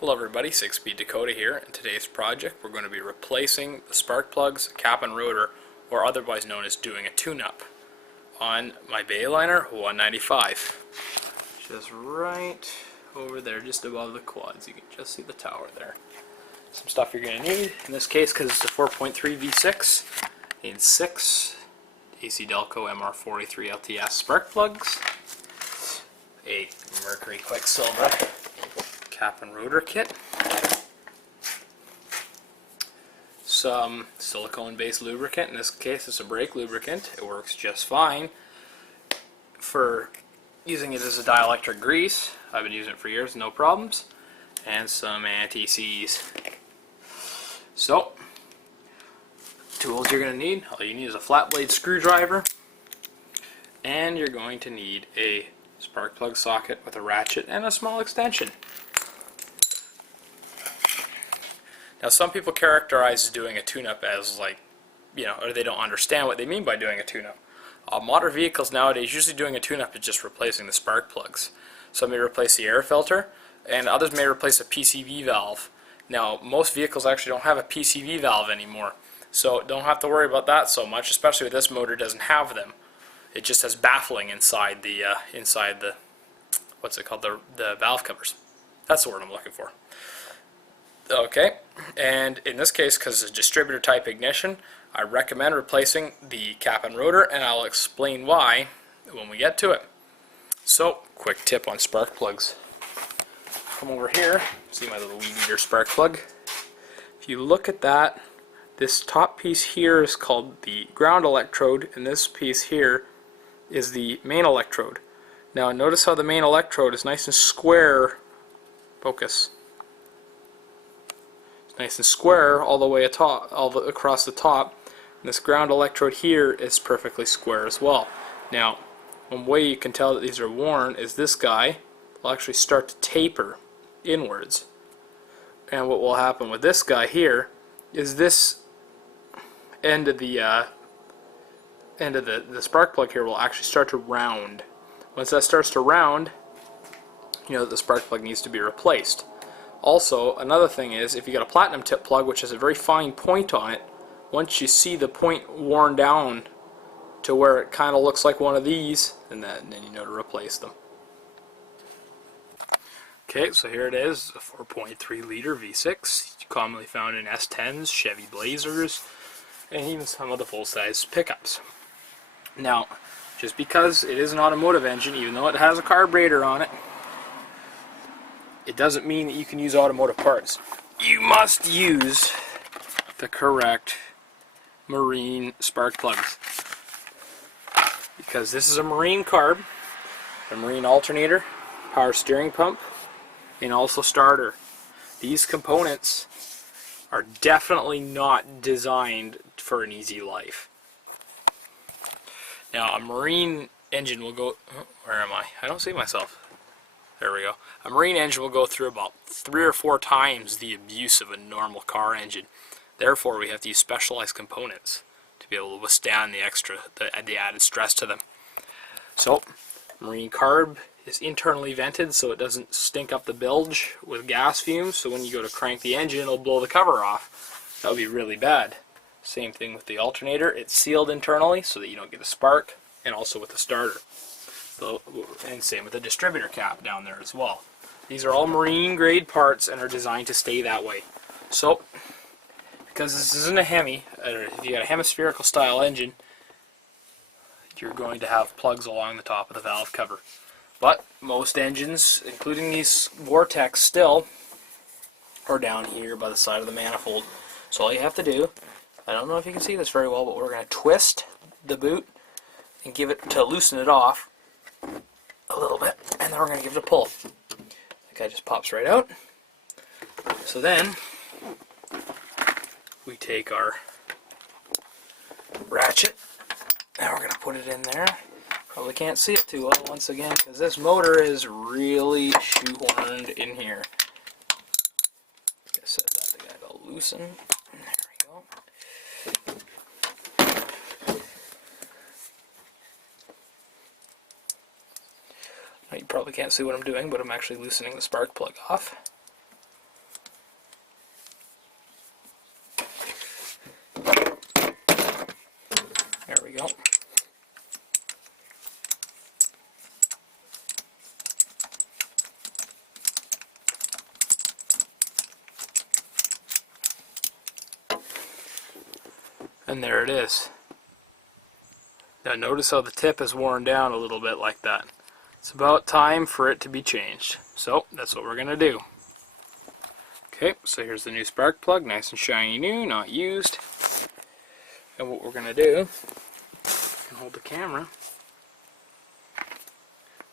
Hello everybody, 6-Speed Dakota here. In today's project we're going to be replacing the spark plugs, cap and rotor, or otherwise known as doing a tune-up on my Bayliner 195. Just right over there, just above the quads. You can just see the tower there. Some stuff you're going to need, in this case because it's a 4.3 V6, you need 6 AC Delco MR43 LTS spark plugs, a Mercury Quicksilver cap and rotor kit, some silicone based lubricant. In this case it's a brake lubricant. It works just fine for using it as a dielectric grease. I've been using it for years, no problems. And some anti-seize. So, tools you're going to need, all you need is a flat blade screwdriver, and you're going to need a spark plug socket with a ratchet and a small extension. Now some people characterize doing a tune-up as like, or they don't understand what they mean by doing a tune-up. Modern vehicles nowadays, usually doing a tune-up is just replacing the spark plugs. Some may replace the air filter, and others may replace a PCV valve. Now most vehicles actually don't have a PCV valve anymore, so don't have to worry about that so much, especially with this motor doesn't have them. It just has baffling inside the what's it called, the valve covers. That's the word I'm looking for. Okay, and in this case, because it's a distributor type ignition, I recommend replacing the cap and rotor, and I'll explain why when we get to it. So, quick tip on spark plugs. Come over here, see my little weed eater spark plug. If you look at that, this top piece here is called the ground electrode, and this piece here is the main electrode. Now notice how the main electrode is nice and square. Focus. Nice and square all the way across the top. And this ground electrode here is perfectly square as well. Now, one way you can tell that these are worn is this guy will actually start to taper inwards. And what will happen with this guy here is this end of the spark plug here will actually start to round. Once that starts to round, you know that the spark plug needs to be replaced. Also, another thing is, if you got a platinum tip plug which has a very fine point on it, once you see the point worn down to where it kind of looks like one of these, and then you know to replace them. Okay, so here it is, a 4.3 liter V6, commonly found in S10s, Chevy Blazers, and even some of the full-size pickups. Now, just because it is an automotive engine, even though it has a carburetor on it, it doesn't mean that you can use automotive parts. You must use the correct marine spark plugs. Because this is a marine carb, a marine alternator, power steering pump, and also starter. These components are definitely not designed for an easy life. Now a marine engine will go, where am I? I don't see myself. There we go. A marine engine will go through about 3 or 4 times the abuse of a normal car engine. Therefore, we have to use specialized components to be able to withstand the added stress to them. So, marine carb is internally vented so it doesn't stink up the bilge with gas fumes. So when you go to crank the engine, it'll blow the cover off. That would be really bad. Same thing with the alternator. It's sealed internally so that you don't get a spark, and also with the starter. So, and same with the distributor cap down there as well. These are all marine grade parts and are designed to stay that way. So, because this isn't a Hemi, if you got a hemispherical style engine, you're going to have plugs along the top of the valve cover. But most engines, including these Vortex still, are down here by the side of the manifold. So all you have to do, I don't know if you can see this very well, but we're going to twist the boot and give it to loosen it off a little bit, and then we're going to give it a pull. That guy just pops right out. So then we take our ratchet, and we're going to put it in there. Probably can't see it too well once again because this motor is really shoehorned in here. Set that guy to loosen. There we go. You probably can't see what I'm doing, but I'm actually loosening the spark plug off. And there it is. Now notice how the tip is worn down a little bit like that. It's about time for it to be changed. So that's what we're going to do. Okay, so here's the new spark plug, nice and shiny new, not used. And what we're going to do, I can hold the camera.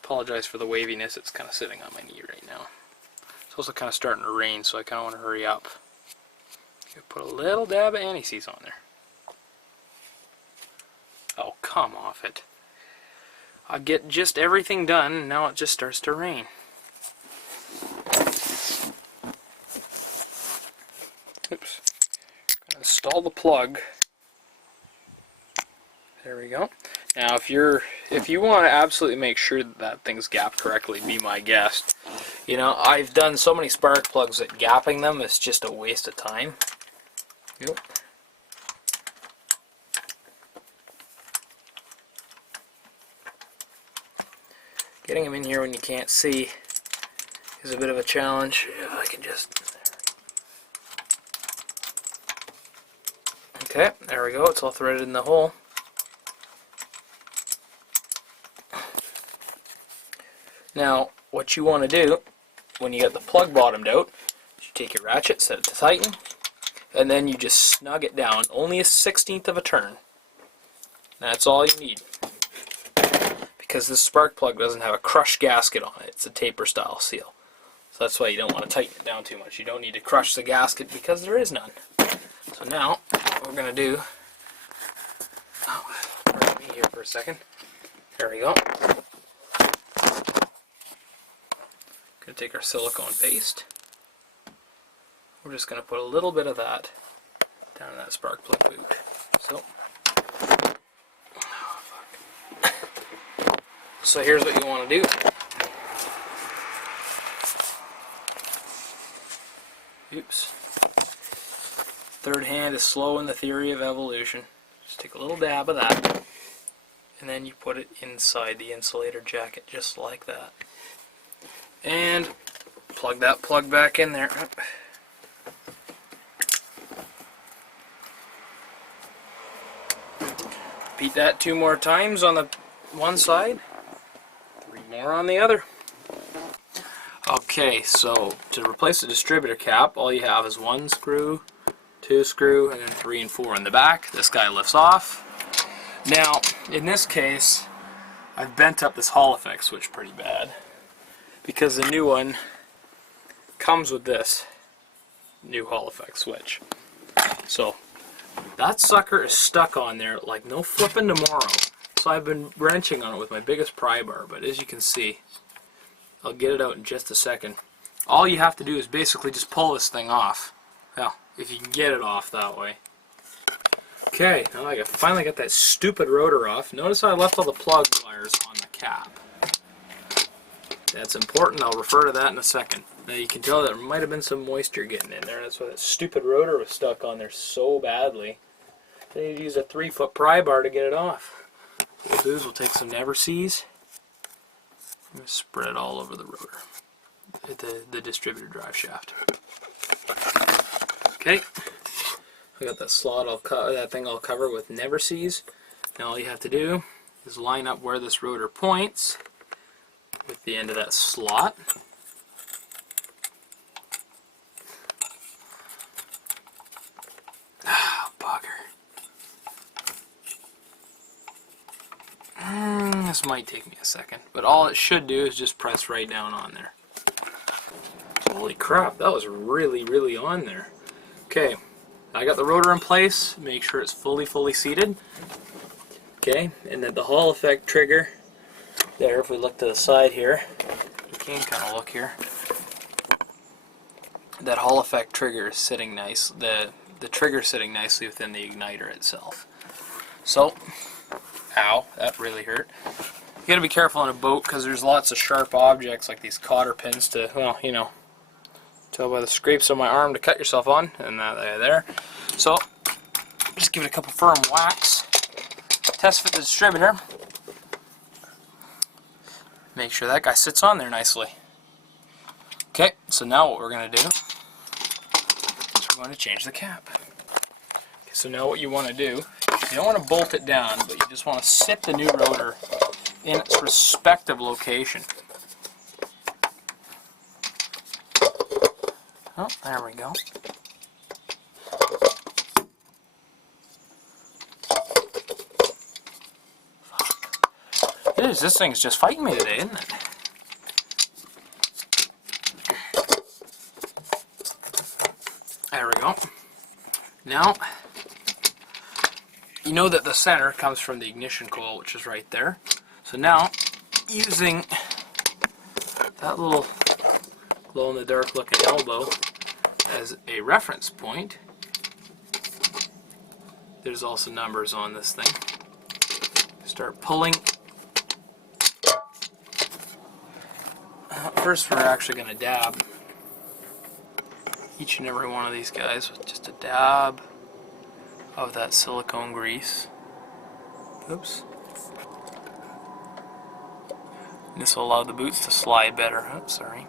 Apologize for the waviness, it's kind of sitting on my knee right now. It's also kind of starting to rain, so I kind of want to hurry up. Put a little dab of anti-seize on there. Oh, come off it. I get just everything done, and now it just starts to rain. Oops. Install the plug. There we go. Now, if you want to absolutely make sure that thing's gapped correctly, be my guest. You know, I've done so many spark plugs that gapping them is just a waste of time. Yep. Getting them in here when you can't see is a bit of a challenge. If I can just... Okay, there we go. It's all threaded in the hole. Now, what you want to do when you get the plug bottomed out, you take your ratchet, set it to tighten, and then you just snug it down, only a 1/16 of a turn. That's all you need. Because this spark plug doesn't have a crushed gasket on it, it's a taper style seal. So that's why you don't want to tighten it down too much. You don't need to crush the gasket because there is none. So now, what we're going to do, pardon me here for a second. There we go. Going to take our silicone paste. We're just going to put a little bit of that down in that spark plug boot. So, so here's what you want to do. Oops. Third hand is slow in the theory of evolution. Just take a little dab of that, and then you put it inside the insulator jacket just like that. And plug that plug back in there. Repeat that 2 more times on the one side, 3 more on the other. Okay, so to replace the distributor cap, all you have is 1 screw, 2 screw, and then 3 and 4 in the back. This guy lifts off. Now, in this case, I've bent up this Hall effect switch pretty bad, because the new one comes with this new Hall effect switch. So that sucker is stuck on there like no flipping tomorrow. So I've been wrenching on it with my biggest pry bar, but as you can see, I'll get it out in just a second. All you have to do is basically just pull this thing off. Well, if you can get it off that way. Okay, now I finally got that stupid rotor off. Notice how I left all the plug wires on the cap. That's important. I'll refer to that in a second. Now you can tell there might have been some moisture getting in there. That's why that stupid rotor was stuck on there so badly. I need to use a 3-foot pry bar to get it off. What we'll do is we'll take some Never Seas and spread it all over the rotor, the distributor drive shaft. Okay, I got that slot that thing I'll cover with Never Seas. Now all you have to do is line up where this rotor points with the end of that slot. Ah, bugger. This might take me a second, but all it should do is just press right down on there. Holy crap, that was really on there. Okay, I got the rotor in place. Make sure it's fully seated. Okay, and then the Hall effect trigger there, if we look to the side here, you can kind of look here. That Hall effect trigger is sitting nice. The trigger is sitting nicely within the igniter itself. So, ow, that really hurt. You gotta be careful on a boat because there's lots of sharp objects like these cotter pins to, well, you know, tell by the scrapes on my arm to cut yourself on, and that there. So, just give it a couple firm whacks. Test fit the distributor. Make sure that guy sits on there nicely. Okay, so now what we're going to do is we're going to change the cap. So now what you want to do, you don't want to bolt it down, but you just want to sit the new rotor in its respective location. Oh, there we go. It is, this thing's just fighting me today, isn't it? There we go. Now, you know that the center comes from the ignition coil, which is right there. So now, using that little glow-in-the-dark looking elbow as a reference point, there's also numbers on this thing. Start pulling. First, we're actually going to dab each and every one of these guys with just a dab of that silicone grease. Oops. This will allow the boots to slide better. Oh, sorry.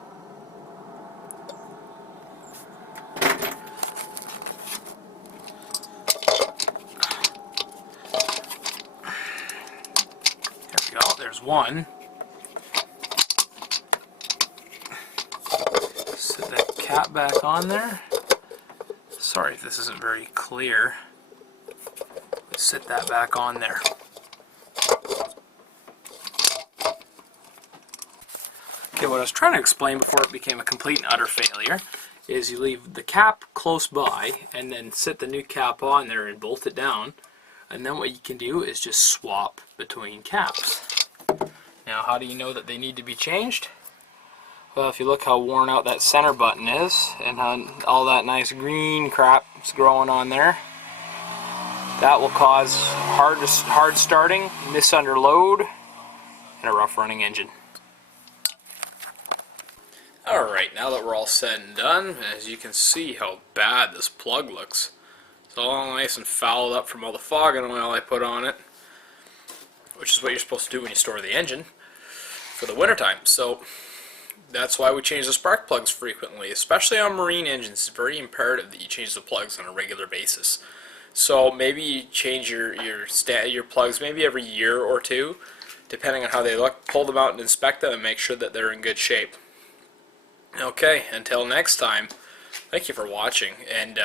There we go. There's one. Set that cap back on there. Sorry if this isn't very clear. Sit that back on there. Okay, what I was trying to explain before it became a complete and utter failure is you leave the cap close by and then sit the new cap on there and bolt it down, and then what you can do is just swap between caps. Now, how do you know that they need to be changed? Well, if you look how worn out that center button is and how all that nice green crap is growing on there, that will cause hard starting, miss under load, and a rough running engine. Alright, now that we're all said and done, as you can see how bad this plug looks. It's all nice and fouled up from all the fogging oil I put on it, which is what you're supposed to do when you store the engine for the wintertime. So that's why we change the spark plugs frequently, especially on marine engines. It's very imperative that you change the plugs on a regular basis. So maybe you change your plugs maybe every year or two, depending on how they look. Pull them out and inspect them and make sure that they're in good shape. Okay, until next time, thank you for watching. And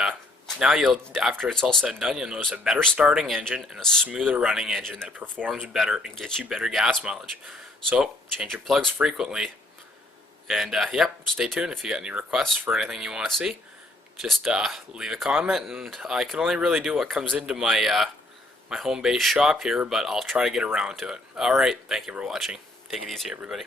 now after it's all said and done, you'll notice a better starting engine and a smoother running engine that performs better and gets you better gas mileage. So change your plugs frequently. And yep, stay tuned if you got any requests for anything you want to see. Just leave a comment, and I can only really do what comes into my my home base shop here, but I'll try to get around to it. Alright, thank you for watching. Take it easy, everybody.